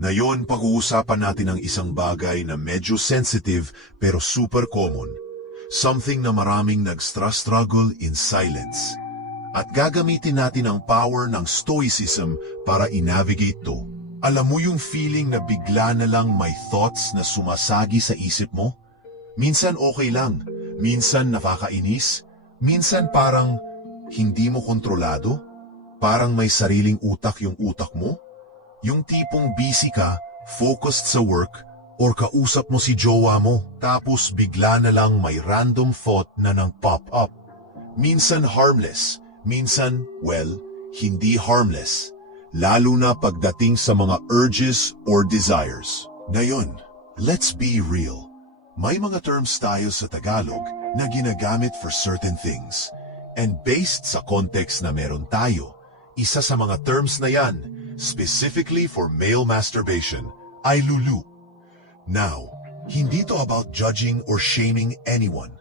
Ngayon, pag-uusapan natin ang isang bagay na medyo sensitive pero super common. Something na maraming nag-struggle in silence. At gagamitin natin ang power ng stoicism para i-navigate to. Alam mo yung feeling na bigla na lang may thoughts na sumasagi sa isip mo? Minsan okay lang, minsan nakakainis, minsan parang hindi mo kontrolado, parang may sariling utak yung utak mo. Yung tipong busy ka, focused sa work, or kausap mo si jowa mo, tapos bigla na lang may random thought na nang pop up. Minsan harmless, minsan, well, hindi harmless. Lalo na pagdating sa mga urges or desires. Ngayon, let's be real. May mga terms tayo sa Tagalog na ginagamit for certain things. And based sa context na meron tayo, isa sa mga terms na yan, specifically for male masturbation, ay lulu. Now, hindi to about judging or shaming anyone.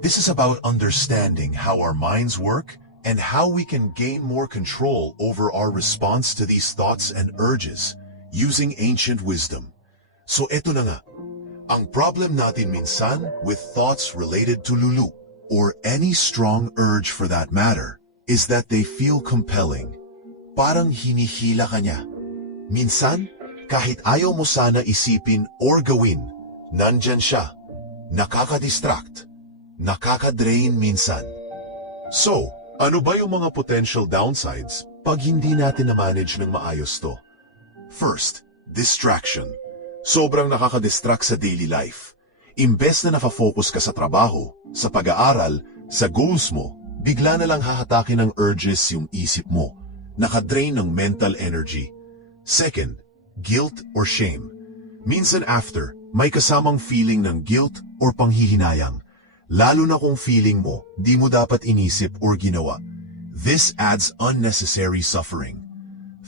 This is about understanding how our minds work and how we can gain more control over our response to these thoughts and urges using ancient wisdom. So eto na nga, ang problem natin minsan with thoughts related to lulu or any strong urge for that matter is that they feel compelling. Parang hinihila ka niya. Minsan, kahit ayaw mo sana isipin or gawin, nandyan siya. Nakaka-distract. Nakaka-drain minsan. So, ano ba yung mga potential downsides pag hindi natin na-manage ng maayos to? First, distraction. Sobrang nakaka-distract sa daily life. Imbes na nakafocus ka sa trabaho, sa pag-aaral, sa goals mo, bigla na lang hahatakin ng urges yung isip mo. Nakadrain ng mental energy. Second, guilt or shame. Minsan after, may kasamang feeling ng guilt or panghihinayang. Lalo na kung feeling mo, di mo dapat inisip or ginawa. This adds unnecessary suffering.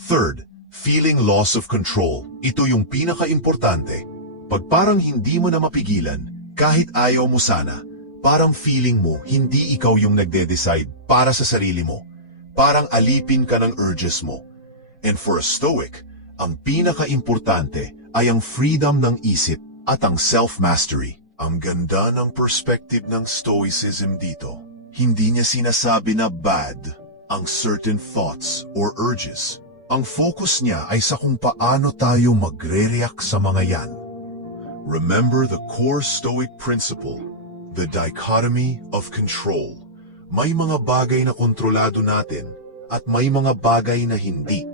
Third, feeling loss of control. Ito yung pinaka-importante. Pag parang hindi mo na mapigilan, kahit ayaw mo sana, parang feeling mo hindi ikaw yung nagde-decide para sa sarili mo. Parang alipin ka ng urges mo. And for a stoic, ang pinaka-importante ay ang freedom ng isip at ang self-mastery. Ang ganda ng perspective ng stoicism dito. Hindi niya sinasabi na bad ang certain thoughts or urges. Ang focus niya ay sa kung paano tayo magre-react sa mga yan. Remember the core stoic principle, the dichotomy of control. May mga bagay na kontrolado natin at may mga bagay na hindi.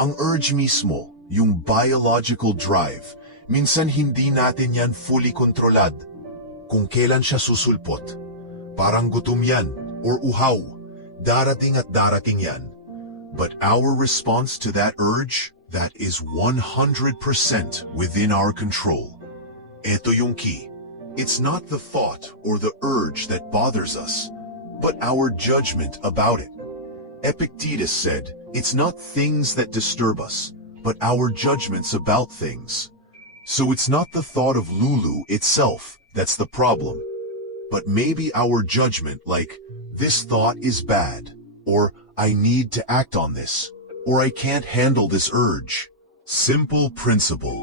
Ang urge mismo, yung biological drive, minsan hindi natin yan fully kontrolad. Kung kailan siya susulpot, parang gutom yan or uhaw, darating at darating yan. But our response to that urge, that is 100% within our control. Ito yung key. It's not the thought or the urge that bothers us, but our judgment about it. Epictetus said, it's not things that disturb us, but our judgments about things. So it's not the thought of Lulu itself that's the problem, but maybe our judgment like, this thought is bad, or I need to act on this, or I can't handle this urge. Simple principle.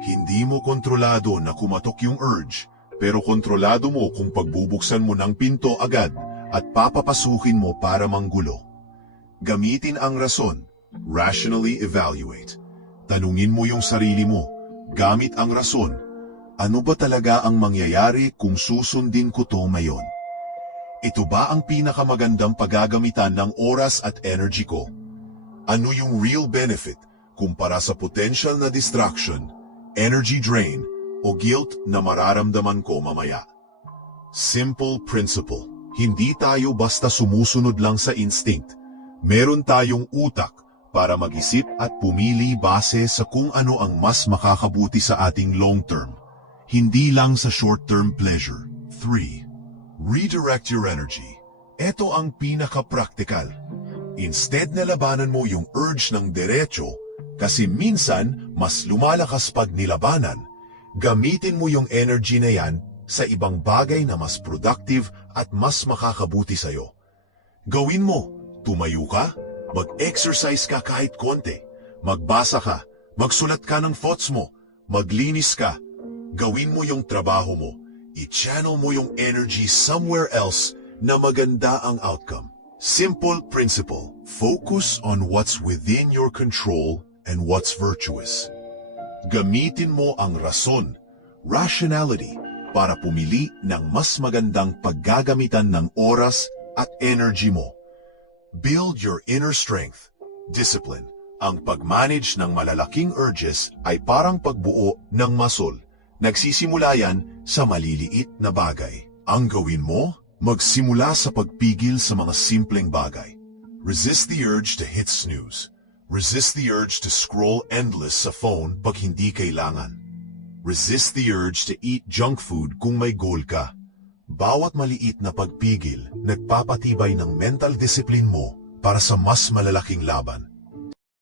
Hindi mo kontrolado na kumatok yung urge, pero kontrolado mo kung pagbubuksan mo ng pinto agad at papapasukin mo para manggulo. Gamitin ang rason, rationally evaluate. Tanungin mo yung sarili mo, gamit ang rason, ano ba talaga ang mangyayari kung susundin ko to ngayon? Ito ba ang pinakamagandang paggagamitan ng oras at energy ko? Ano yung real benefit kumpara sa potential na distraction, energy drain, o guilt na mararamdaman ko mamaya? Simple principle. Hindi tayo basta sumusunod lang sa instinct. Meron tayong utak para mag-isip at pumili base sa kung ano ang mas makakabuti sa ating long term. Hindi lang sa short-term pleasure. 3. Redirect your energy. Ito ang pinaka-practical. Instead na labanan mo yung urge ng derecho, kasi minsan mas lumalakas pag nilabanan, gamitin mo yung energy na yan sa ibang bagay na mas productive at mas makakabuti sa'yo. Gawin mo, tumayo ka, mag-exercise ka kahit konti, magbasa ka, Magsulat ka ng thoughts mo. Maglinis ka. Gawin mo yung trabaho mo. I-channel mo yung energy somewhere else na maganda ang outcome. Simple principle. Focus on what's within your control and what's virtuous. Gamitin mo ang rason, rationality, para pumili ng mas magandang paggagamitan ng oras at energy mo. Build your inner strength. Discipline. Ang pag-manage ng malalaking urges ay parang pagbuo ng muscle. Nagsisimula yan sa maliliit na bagay. Ang gawin mo, magsimula sa pagpigil sa mga simpleng bagay. Resist the urge to hit snooze. Resist the urge to scroll endless sa phone pag hindi kailangan. Resist the urge to eat junk food kung may goal ka. Bawat maliit na pagpigil, nagpapatibay ng mental discipline mo para sa mas malalaking laban.